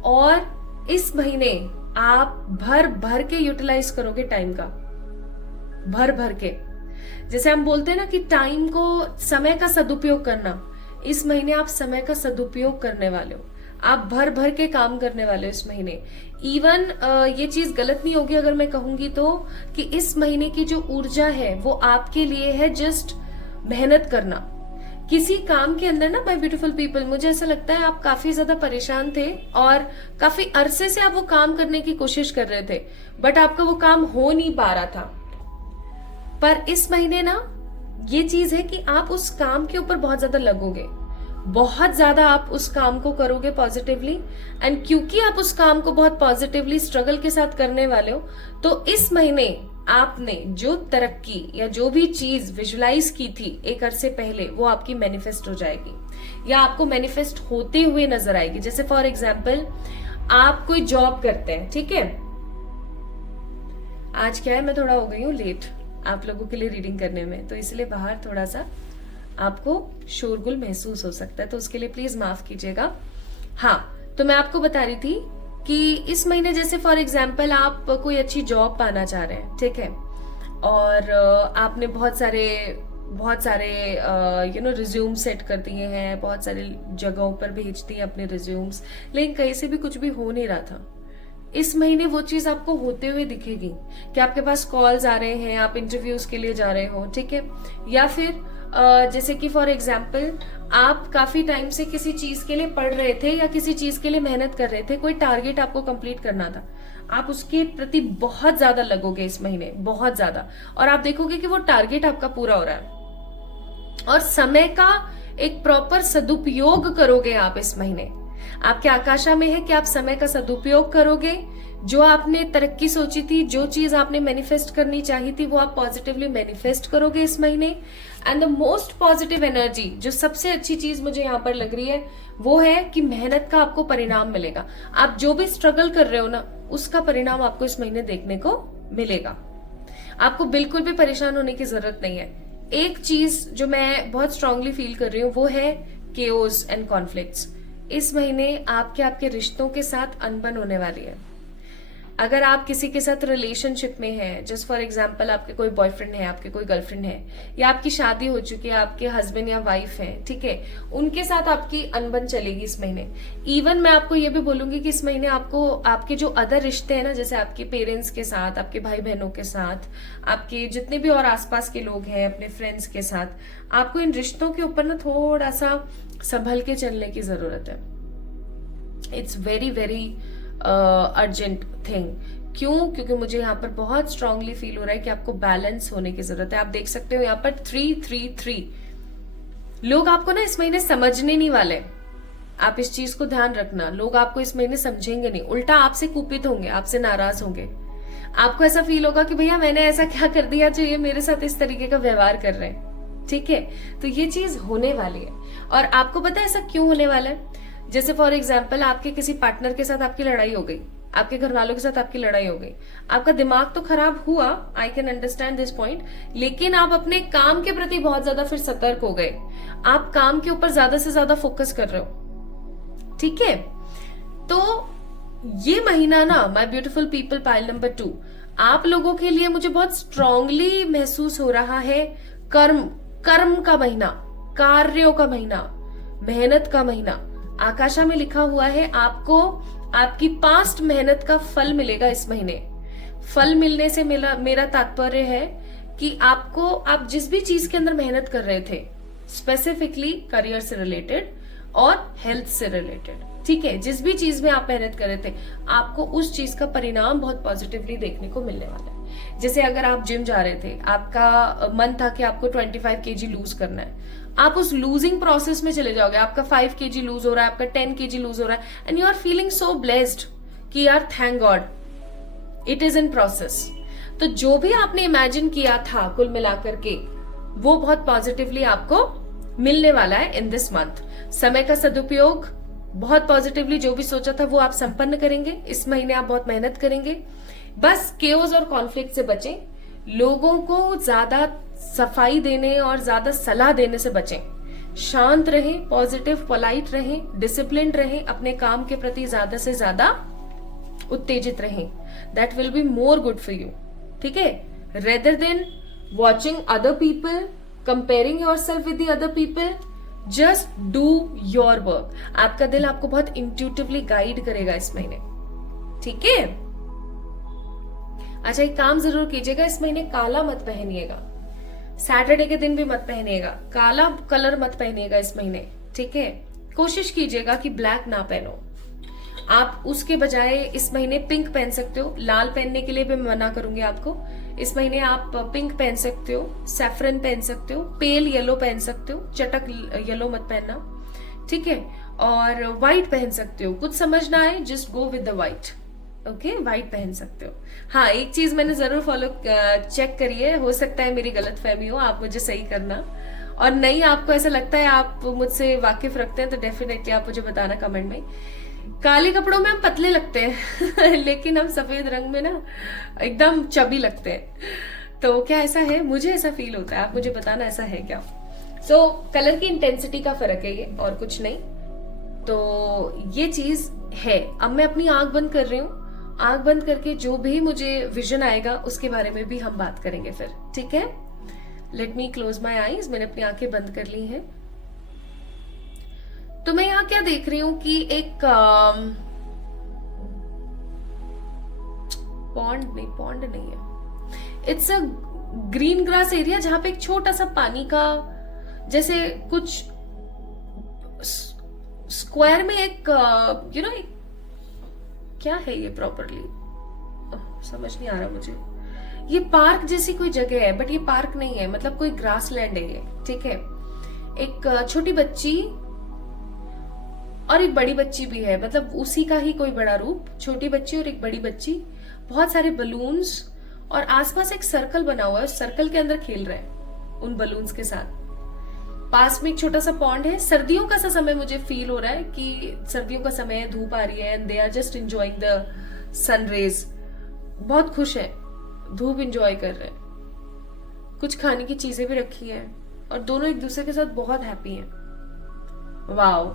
और इस महीने आप भर भर के यूटिलाइज करोगे टाइम का, भर भर के। जैसे हम बोलते हैं ना कि टाइम को, समय का सदुपयोग करना, इस महीने आप समय का सदुपयोग करने वाले हो। आप भर भर के काम करने वाले हो इस महीने। इवन ये चीज गलत नहीं होगी अगर मैं कहूंगी तो कि इस महीने की जो ऊर्जा है वो आपके लिए है जस्ट मेहनत करना किसी काम के अंदर ना। माय ब्यूटीफुल पीपल, मुझे ऐसा लगता है आप काफी ज्यादा परेशान थे और काफी अरसे से आप वो काम करने की कोशिश कर रहे थे, बट आपका वो काम हो नहीं पा रहा था। पर इस महीने ना ये चीज है कि आप उस काम के ऊपर बहुत ज्यादा लगोगे, बहुत ज्यादा आप उस काम को करोगे पॉजिटिवली। एंड क्योंकि आप उस काम को बहुत पॉजिटिवली स्ट्रगल के साथ करने वाले हो, तो इस महीने आपने जो तरक्की या जो भी चीज विजुलाइज की थी एक अरसे पहले, वो आपकी मैनिफेस्ट हो जाएगी या आपको मैनिफेस्ट होते हुए नजर आएगी। जैसे फॉर एग्जाम्पल आप कोई जॉब करते हैं, ठीक है। आज क्या है, मैं थोड़ा हो गई हूँ लेट आप लोगों के लिए रीडिंग करने में, तो इसलिए बाहर थोड़ा सा आपको शोरगुल महसूस हो सकता है, तो उसके लिए प्लीज माफ कीजिएगा। हाँ, तो मैं आपको बता रही थी कि इस महीने जैसे फॉर एग्जाम्पल आप कोई अच्छी जॉब पाना चाह रहे हैं, ठीक है, और आपने बहुत सारे रिज्यूम सेट कर दिए हैं, बहुत सारे जगहों पर भेज दिए अपने रिज्यूम्स, लेकिन कहीं से भी कुछ भी हो नहीं रहा था। इस महीने वो चीज आपको होते हुए दिखेगी कि आपके पास कॉल्स आ रहे हैं, आप इंटरव्यूज के लिए जा रहे हो, ठीक है। या फिर जैसे कि फॉर एग्जाम्पल आप काफी टाइम से किसी चीज के लिए पढ़ रहे थे या किसी चीज के लिए मेहनत कर रहे थे, कोई टारगेट आपको कंप्लीट करना था, आप उसके प्रति बहुत ज्यादा लगोगे इस महीने, बहुत ज्यादा, और आप देखोगे कि वो टारगेट आपका पूरा हो रहा है। और समय का एक प्रॉपर सदुपयोग करोगे आप इस महीने। आपके आकाशा में है कि आप समय का सदुपयोग करोगे। जो आपने तरक्की सोची थी, जो चीज आपने मैनिफेस्ट करनी चाहिए थी, वो आप पॉजिटिवली मैनिफेस्ट करोगे इस महीने। And the most positive energy, जो सबसे अच्छी चीज मुझे यहाँ पर लग रही है, वो है कि मेहनत का आपको परिणाम मिलेगा। आप जो भी स्ट्रगल कर रहे हो ना, उसका परिणाम आपको इस महीने देखने को मिलेगा। आपको बिल्कुल भी परेशान होने की जरूरत नहीं है। एक चीज जो मैं बहुत स्ट्रांगली फील कर रही हूँ वो है केओस एंड कॉन्फ्लिक्ट्स। इस महीने आपके रिश्तों के साथ अनबन होने वाली है। अगर आप किसी के साथ रिलेशनशिप में हैं, जस्ट फॉर एग्जाम्पल आपके कोई बॉयफ्रेंड है, आपके कोई गर्लफ्रेंड है, या आपकी शादी हो चुकी है, आपके हस्बैंड या वाइफ है, ठीक है, उनके साथ आपकी अनबन चलेगी इस महीने। इवन मैं आपको ये भी बोलूंगी कि इस महीने आपको आपके जो अदर रिश्ते हैं ना, जैसे आपके पेरेंट्स के साथ, आपके भाई बहनों के साथ, आपके जितने भी और आसपास के लोग हैं, अपने फ्रेंड्स के साथ, आपको इन रिश्तों के ऊपर ना थोड़ा सा संभल के चलने की जरूरत है। It's very very urgent thing. क्यों? क्योंकि मुझे यहाँ पर बहुत स्ट्रांगली फील हो रहा है कि आपको बैलेंस होने की जरूरत है। आप देख सकते हो यहाँ पर 333 लोग आपको ना इस महीने समझने नहीं वाले। आप इस चीज को ध्यान रखना, लोग आपको इस महीने समझेंगे नहीं, उल्टा आपसे कुपित होंगे, आपसे नाराज होंगे। आपको ऐसा फील होगा कि भैया मैंने ऐसा क्या कर दिया जो ये मेरे साथ इस तरीके का व्यवहार कर रहे हैं, ठीक है। तो ये चीज होने वाली है। और आपको पता है ऐसा क्यों होने वाला है? जैसे फॉर एग्जाम्पल आपके किसी पार्टनर के साथ आपकी लड़ाई हो गई, आपके घर वालों के साथ आपकी लड़ाई हो गई, आपका दिमाग तो खराब हुआ, I can understand this point, लेकिन आप अपने काम के प्रति बहुत ज्यादा फिर सतर्क हो गए, आप काम के ऊपर ज्यादा से ज्यादा फोकस कर रहे हो, ठीक है। तो ये महीना ना my beautiful people pile number 2, आप लोगों के लिए मुझे बहुत स्ट्रांगली महसूस हो रहा है कर्म का महीना, कार्यों का महीना, मेहनत का महीना। आकाशा में लिखा हुआ है आपको आपकी पास्ट मेहनत का फल मिलेगा इस महीने। फल मिलने से मेरा तात्पर्य है कि आपको, आप जिस भी चीज के अंदर मेहनत कर रहे थे, स्पेसिफिकली करियर से रिलेटेड और हेल्थ से रिलेटेड, ठीक है, जिस भी चीज में आप मेहनत कर रहे थे, आपको उस चीज का परिणाम बहुत पॉजिटिवली देखने को मिलने वाला है। जैसे अगर आप जिम जा रहे थे, आपका मन था कि आपको 25 kg लूज करना है, आप उस लूजिंग प्रोसेस में चले जाओगे, आपका 5 kg लूज हो रहा है, आपका 10 kg लूज हो रहा है, and you are feeling so blessed कि यार thank God it is in process. तो जो भी आपने इमेजिन किया था कुल मिलाकर के, वो बहुत पॉजिटिवली आपको मिलने वाला है इन दिस मंथ। समय का सदुपयोग बहुत पॉजिटिवली, जो भी सोचा था वो आप संपन्न करेंगे। इस महीने आप बहुत मेहनत करेंगे। बस केओस और कॉन्फ्लिक्ट से बचें, लोगों को ज्यादा सफाई देने और ज्यादा सलाह देने से बचें, शांत रहें, पॉजिटिव पोलाइट रहें, डिसिप्लिन रहें, अपने काम के प्रति ज्यादा से ज्यादा उत्तेजित रहें। That will be more good for you, ठीक है, rather than watching other people, comparing yourself with the other people. Just do your work. आपका दिल आपको बहुत इंट्यूटिवली गाइड करेगा इस महीने, ठीक है। अच्छा, एक काम जरूर कीजिएगा, इस महीने काला मत पहनिएगा, सैटरडे के दिन भी मत पहनिएगा, काला कलर मत पहनिएगा इस महीने, ठीक है। कोशिश कीजिएगा कि ब्लैक ना पहनो, आप उसके बजाय इस महीने पिंक पहन सकते हो। लाल पहनने के लिए भी मैं मना करूंगी आपको। इस महीने आप पिंक पहन सकते हो, सैफरन पहन सकते हो, पेल येलो पहन सकते हो, चटक येलो मत पहनना, ठीक है, और व्हाइट पहन सकते हो। कुछ समझ ना आए, just go with the white, okay, white पहन सकते हो। हाँ, एक चीज मैंने जरूर फॉलो चेक करी है, हो सकता है मेरी गलत फहमी हो, आप मुझे सही करना, और नहीं आपको ऐसा लगता है आप मुझसे वाकिफ रखते हैं तो डेफिनेटली आप मुझे बताना कमेंट में। काले कपड़ों में हम पतले लगते हैं लेकिन हम सफेद रंग में ना एकदम चबी लगते हैं। तो क्या ऐसा है? मुझे ऐसा फील होता है, आप मुझे बताना ऐसा है क्या। सो कलर की इंटेंसिटी का फर्क है ये, और कुछ नहीं। तो ये चीज है। अब मैं अपनी आंख बंद कर रही हूँ, आंख बंद करके जो भी मुझे विजन आएगा उसके बारे में भी हम बात करेंगे फिर, ठीक है। Let me close my eyes. मैंने अपनी आंखें बंद कर ली हैं। तो मैं यहाँ क्या देख रही हूँ कि एक पॉन्ड नहीं है, it's a green grass area जहां पे एक छोटा सा पानी का जैसे कुछ स्क्वायर में एक एक क्या है ये प्रॉपरली समझ नहीं आ रहा मुझे। ये पार्क जैसी कोई जगह है, बट ये पार्क नहीं है, मतलब कोई ग्रास लैंड है ये, ठीक है। एक छोटी बच्ची और एक बड़ी बच्ची भी है, मतलब उसी का ही कोई बड़ा रूप। छोटी बच्ची और एक बड़ी बच्ची, बहुत सारे बलून्स, और आसपास एक सर्कल बना हुआ है, उस सर्कल के अंदर खेल रहे हैं उन बलून्स के साथ। पास में एक छोटा सा पॉन्ड है। सर्दियों का सा समय मुझे फील हो रहा है कि सर्दियों का समय है, धूप आ रही है, and they are just enjoying the sun rays. बहुत खुश है, धूप एंजॉय कर रहे हैं। कुछ खाने की चीजें भी रखी हैं और दोनों एक दूसरे के साथ बहुत हैप्पी हैं। वाओ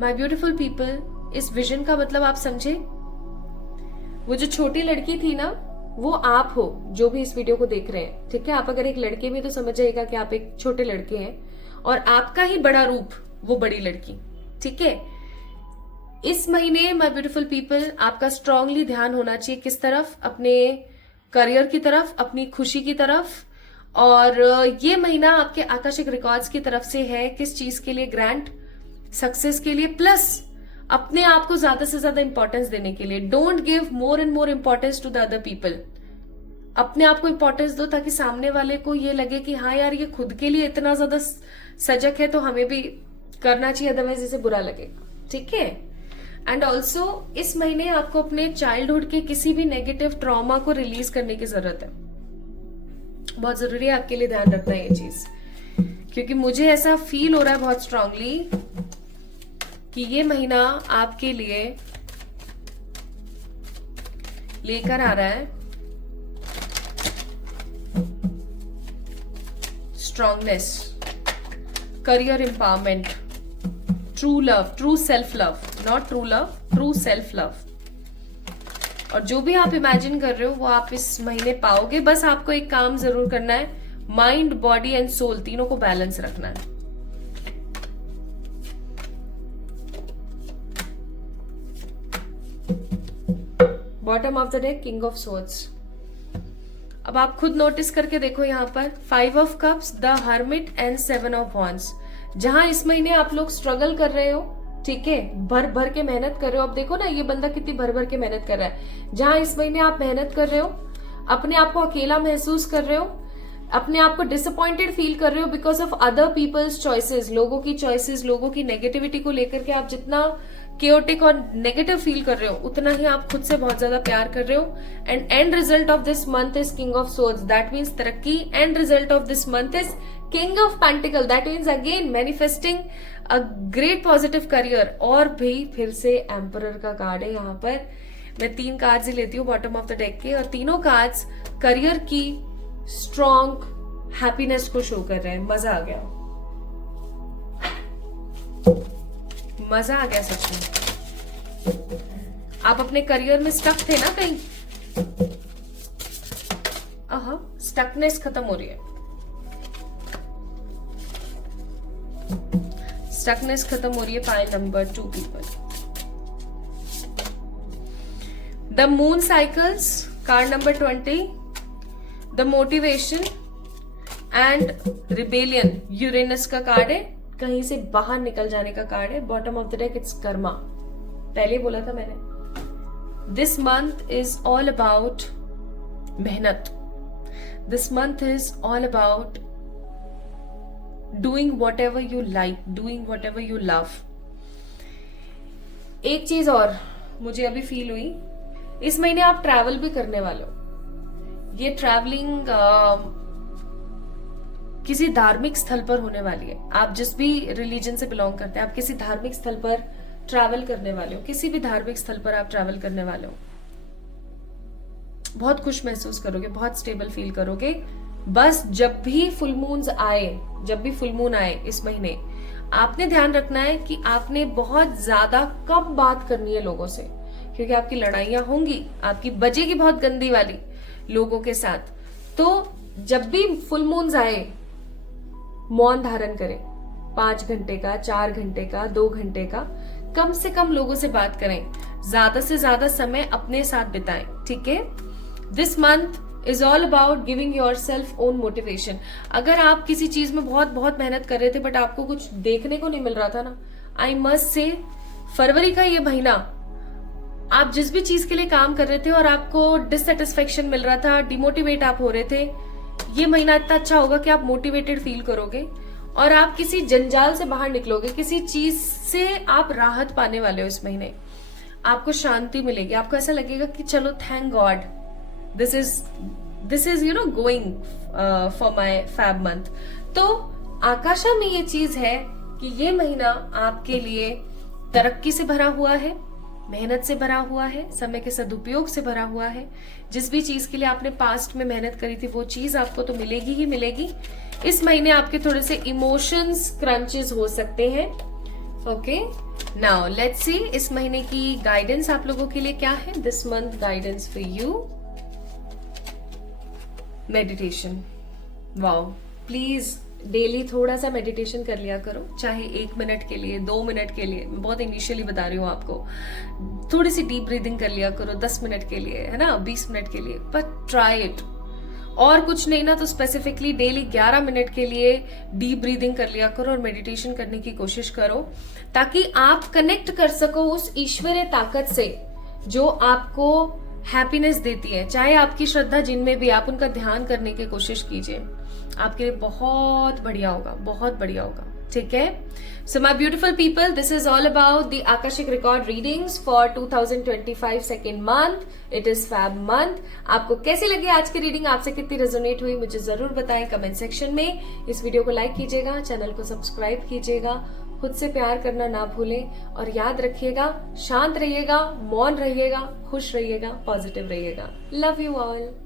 माय ब्यूटीफुल पीपल, इस विजन का मतलब आप समझे। वो जो छोटी लड़की थी ना, वो आप हो जो भी इस वीडियो को देख रहे हैं, ठीक है। आप अगर एक लड़के भी तो समझ जाएगा कि आप एक छोटे लड़के हैं, और आपका ही बड़ा रूप वो बड़ी लड़की, ठीक है। इस महीने माय ब्यूटीफुल पीपल, आपका स्ट्रांगली ध्यान होना चाहिए किस तरफ, अपने करियर की तरफ, अपनी खुशी की तरफ। और ये महीना आपके आकाशिक रिकॉर्ड्स की तरफ से है, किस चीज के लिए? ग्रैंड सक्सेस के लिए, प्लस अपने आप को ज्यादा से ज्यादा इंपॉर्टेंस देने के लिए। Don't give more and more importance to the other people. अपने आप को इंपॉर्टेंस दो ताकि सामने वाले को ये लगे कि हाँ यार, ये खुद के लिए इतना ज्यादा सजग है तो हमें भी करना चाहिए, अदरवाइज इसे बुरा लगेगा, ठीक है। एंड ऑल्सो इस महीने आपको अपने चाइल्डहुड के किसी भी नेगेटिव ट्रॉमा को रिलीज करने की जरूरत है। बहुत जरूरी है आपके लिए ध्यान रखना ये चीज, क्योंकि मुझे ऐसा फील हो रहा है बहुत स्ट्रांगली कि ये महीना आपके लिए लेकर आ रहा है strongness, career empowerment, true love, true self love, not true love, true self love. और जो भी आप इमेजिन कर रहे हो वो आप इस महीने पाओगे। बस आपको एक काम जरूर करना है, माइंड, बॉडी एंड सोल तीनों को बैलेंस रखना है। Bottom of the deck, king of swords. अब आप खुद नोटिस करके देखो यहाँ पर 5 of cups, the hermit and 7 of wands. जहां इस महीने आप लोग स्ट्रगल कर रहे हो, ठीक है, भर भर के मेहनत कर रहे हो। अब देखो ना, ये बंदा कितनी भर भर के मेहनत कर रहा है। जहां इस महीने आप मेहनत कर रहे हो, अपने आप को अकेला महसूस कर रहे हो, अपने आप को डिसअपॉइंटेड फील कर रहे हो because of other people's choices, लोगों की चॉइसेस, लोगों की नेगेटिविटी को लेकर के आप जितना केओटिक और नेगेटिव फील कर रहे हो, उतना ही आप खुद से बहुत ज्यादा प्यार कर रहे हो। And end result of this month is king of swords, that means tarakki. End result of this month is king of pentacles, that means again manifesting a great positive career. और भी फिर से एम्परर का कार्ड है यहाँ पर। मैं 3 cards ही लेती हूँ बॉटम ऑफ द डेक के, और तीनों कार्ड्स करियर की स्ट्रॉन्ग हैप्पीनेस को शो कर रहे हैं। मजा आ गया, मजा आ गया सच में। आप अपने करियर में स्टक थे ना कहीं, स्टकनेस खत्म हो रही है, स्टकनेस खत्म हो रही है। Pile number 2 people, the moon cycles, card number 20, the motivation and rebellion, Uranus का कार्ड है, कहीं से बाहर निकल जाने का कार्ड है। Bottom of the deck it's karma, पहले बोला था मैंने। This month is all about mehnat, this month is all about doing whatever you like, doing whatever you love. एक चीज और मुझे अभी फील हुई, इस महीने आप ट्रैवल भी करने वाले हो। ये ट्रैवलिंग किसी धार्मिक स्थल पर होने वाली है। आप जिस भी रिलीजन से बिलोंग करते हैं, आप किसी धार्मिक स्थल पर ट्रैवल करने वाले हो, किसी भी धार्मिक स्थल पर आप ट्रैवल करने वाले हो। बहुत खुश महसूस करोगे, बहुत स्टेबल फील करोगे। बस जब भी फुल मून्स आए, जब भी फुल मून आए इस महीने, आपने ध्यान रखना है कि आपने बहुत ज्यादा कम बात करनी है लोगों से, क्योंकि आपकी लड़ाइयां होंगी, आपकी बजेगी बहुत गंदी वाली लोगों के साथ। तो जब भी फुल मून्स आए, मौन धारण करें, 5 घंटे का, 4 घंटे का, 2 घंटे का, कम से कम लोगों से बात करें, ज्यादा से ज्यादा समय अपने साथ बिताएं, ठीक है। This month is all about giving your self own motivation. अगर आप किसी चीज में बहुत बहुत मेहनत कर रहे थे बट आपको कुछ देखने को नहीं मिल रहा था ना, आई मस्ट से फरवरी का ये महीना, आप जिस भी चीज के लिए काम कर रहे थे और आपको डिससेटिस्फेक्शन मिल रहा था, डिमोटिवेट आप हो रहे थे, ये महीना इतना अच्छा होगा कि आप मोटिवेटेड फील करोगे और आप किसी जंजाल से बाहर निकलोगे, किसी चीज से आप राहत पाने वाले हो। इस महीने आपको शांति मिलेगी, आपको ऐसा लगेगा कि चलो thank God, this is you know going for my Feb month. तो आकाशा में ये चीज है कि ये महीना आपके लिए तरक्की से भरा हुआ है, मेहनत से भरा हुआ है, समय के सदुपयोग से भरा हुआ है। जिस भी चीज के लिए आपने पास्ट में मेहनत करी थी वो चीज आपको तो मिलेगी ही मिलेगी। इस महीने आपके थोड़े से इमोशंस क्रंचेस हो सकते हैं। ओके, नाउ लेट्स सी इस महीने की गाइडेंस आप लोगों के लिए क्या है। This month guidance for you, meditation. Wow, please daily थोड़ा सा मेडिटेशन कर लिया करो, चाहे 1 मिनट के लिए, 2 मिनट के लिए। मैं बहुत इनिशियली बता रही हूँ आपको, थोड़ी सी डीप ब्रीदिंग कर लिया करो 10 मिनट के लिए, है ना, 20 मिनट के लिए, बट ट्राई इट। और कुछ नहीं ना तो स्पेसिफिकली डेली 11 मिनट के लिए डीप ब्रीदिंग कर लिया करो और मेडिटेशन करने की कोशिश करो, ताकि आप कनेक्ट कर सको उस ईश्वरीय ताकत से जो आपको हैप्पीनेस देती है। चाहे आपकी श्रद्धा जिनमें भी, आप उनका ध्यान करने की कोशिश कीजिए, आपके लिए बहुत बढ़िया होगा, बहुत बढ़िया होगा, ठीक है। So my beautiful people, this is all about the Akashic record readings for 2025 second month. It is Feb month. आपको कैसी लगी आज की रीडिंग, आपसे कितनी रेजोनेट हुई, मुझे जरूर बताएं कमेंट सेक्शन में। इस वीडियो को लाइक कीजिएगा, चैनल को सब्सक्राइब कीजिएगा। खुद से प्यार करना ना भूलें और याद रखिएगा, शांत रहिएगा, मौन रहिएगा, खुश रहिएगा, पॉजिटिव रहिएगा। Love you all.